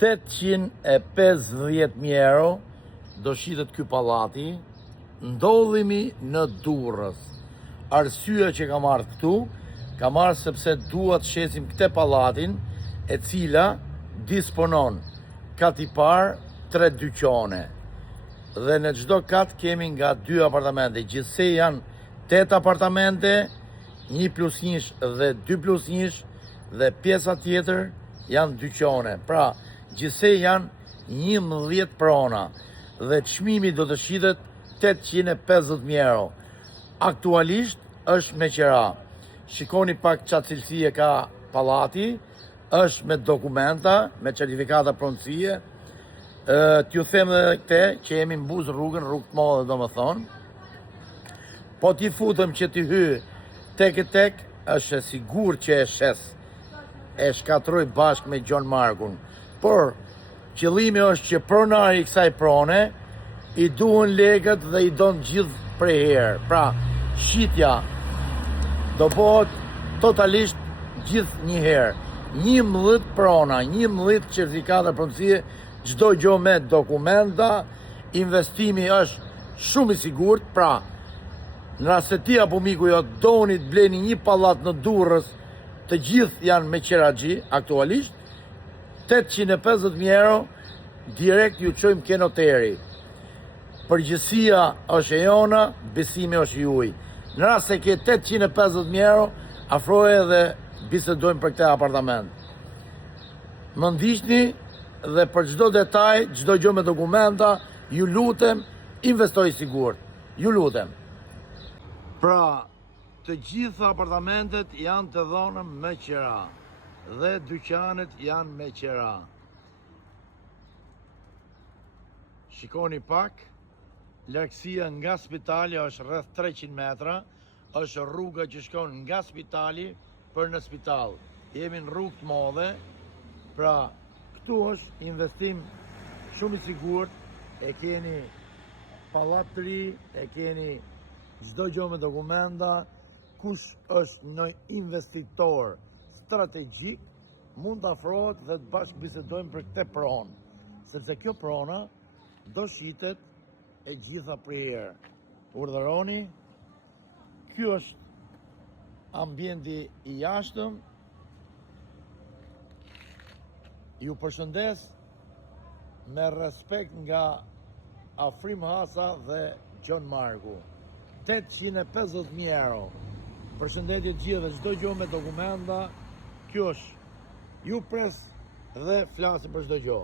850.000 euro do shitet ky pallati. Ndodhemi në Durrës. Arsyeja që kam ardhur këtu, kam ardhur sepse dua të shesim këtë pallatin, e cila disponon kat i parë 3 dyqane. Dhe në çdo kat kemi nga 2 apartamente. Gjithsej janë 8 apartamente, 1+1 dhe 2+1 dhe pjesa tjetër janë dyqane. Pra, gjithsej janë 11 prona dhe çmimi do të shitet 850.000 euro. Aktualisht është me qira. Shikoni pak çfarë cilësie ka pallati, është me dokumenta, me certifikata pronësie. T'ju them edhe këte që jemi mbuz rrugën, rrugë të madhe domethënë. Po t'i futëm që t'i hy tek, është e sigurt që e shes, e shkatroj bashkë me Gjon Markun. Por qëllimi është që pronari i kësaj prone i duhen legët dhe i don gjithë prej herë. Pra, shitja do bëhet totalisht gjithë një herë. 11 prona, 11 certifikata pronësie, çdo gjë me dokumenta, investimi është shumë i sigurt. Pra, në rast se ti apo miku jo doni të bleni një pallat në Durrës, të gjithë janë me qeraxhi aktualisht, 850.000 euro direkt ju çojmë ke noteri. Përgjësia është e jona, besimi është juaj. Në rast se ke 850.000 euro, afroje dhe bisedojmë për këtë apartament. Më ndiqni dhe për çdo detaj, çdo gjë me dokumenta, ju lutem, investoj sigurt. Ju lutem. Pra, të gjitha apartamentet janë të dhëna me qira dhe dyqanet janë me qira. Shikoni pak. Largësia nga spitali është rreth 300 metra, është rruga që shkon nga spitali për në spital. Jemi në rrugë të madhe, pra këtu është investim shumë i sigurt, e keni pallat të ri, e keni çdo gjë me dokumenta. Kush është një investitor strategjik, mund të afrohet dhe të bashkë bisedojmë për këtë pronë, sepse kjo prona do shitet e gjitha prerë. Urdhëroni, ky është ambienti i jashtëm. Ju përshëndes me respekt nga Afrim Hasa dhe Gjon Marku. 850.000 euro. Përshëndetje të gjithë dhe çdo gjë me dokumenta. Kjo është. Ju pres dhe flasim për çdo gjë.